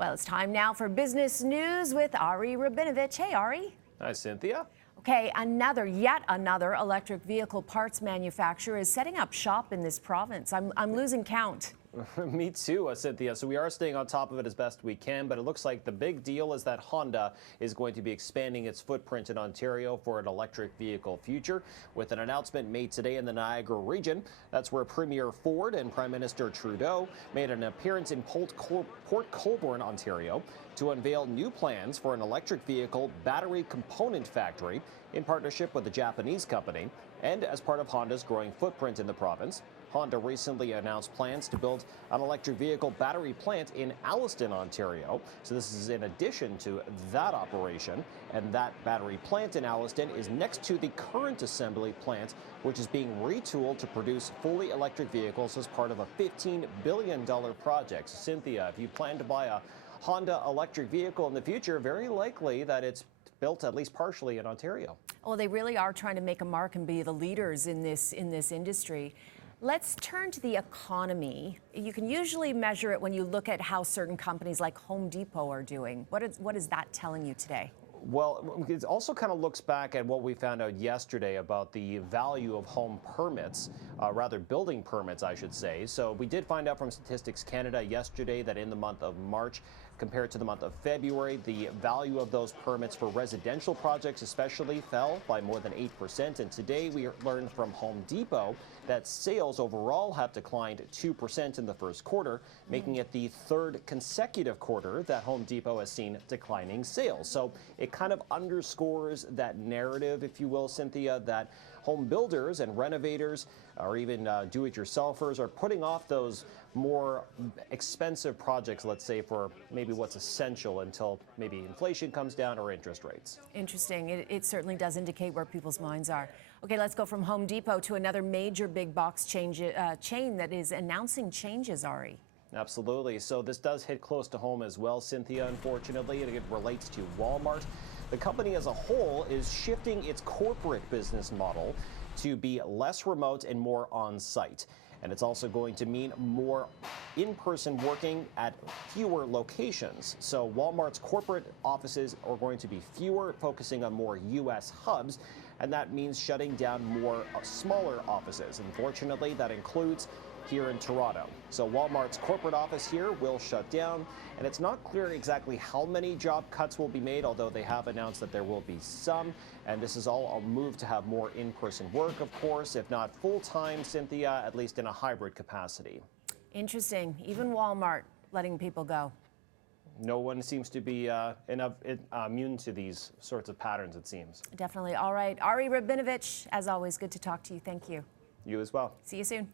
Well, it's time now for business news with Ari Rabinovitch. Hey, Ari. Hi, Cynthia. Okay, yet another electric vehicle parts manufacturer is setting up shop in this province. I'm losing count. Me too, Cynthia. So we are staying on top of it as best we can, but it looks like the big deal is that Honda is going to be expanding its footprint in Ontario for an electric vehicle future with an announcement made today in the Niagara region. That's where Premier Ford and Prime Minister Trudeau made an appearance in Port Colborne, Ontario, to unveil new plans for an electric vehicle battery component factory in partnership with a Japanese company and as part of Honda's growing footprint in the province. Honda recently announced plans to build an electric vehicle battery plant in Alliston, Ontario. So this is in addition to that operation. And that battery plant in Alliston is next to the current assembly plant, which is being retooled to produce fully electric vehicles as part of a $15 billion project. So Cynthia, if you plan to buy a Honda electric vehicle in the future, very likely that it's built at least partially in Ontario. Well, they really are trying to make a mark and be the leaders in this industry. Let's turn to the economy. You can usually measure it when you look at how certain companies like Home Depot are doing. What is that telling you today? Well, it also kind of looks back at what we found out yesterday about the value of home permits, rather building permits, I should say. So we did find out from Statistics Canada yesterday that in the month of March, compared to the month of February, the value of those permits for residential projects especially fell by more than 8%. And today we learned from Home Depot that sales overall have declined 2% in the first quarter, making it the third consecutive quarter that Home Depot has seen declining sales. So it kind of underscores that narrative, if you will, Cynthia, that home builders and renovators or even do-it-yourselfers are putting off those more expensive projects, let's say, for maybe what's essential until maybe inflation comes down or interest rates. Interesting. It certainly does indicate where people's minds are. Okay, let's go from Home Depot to another major big box chain that is announcing changes, Ari. Absolutely. So this does hit close to home as well, Cynthia, unfortunately, and it relates to Walmart. The company as a whole is shifting its corporate business model to be less remote and more on-site. And it's also going to mean more in-person working at fewer locations. So Walmart's corporate offices are going to be fewer, focusing on more U.S. hubs, and that means shutting down more smaller offices. Unfortunately, that includes here in Toronto. So Walmart's corporate office here will shut down, and it's not clear exactly how many job cuts will be made, although they have announced that there will be some. And this is all a move to have more in-person work, of course, if not full-time, Cynthia, at least in a hybrid capacity. Interesting. Even Walmart letting people go. No one seems to be immune to these sorts of patterns, it seems. Definitely. All right. Ari Rabinovitch, as always, good to talk to you. Thank you. You as well. See you soon.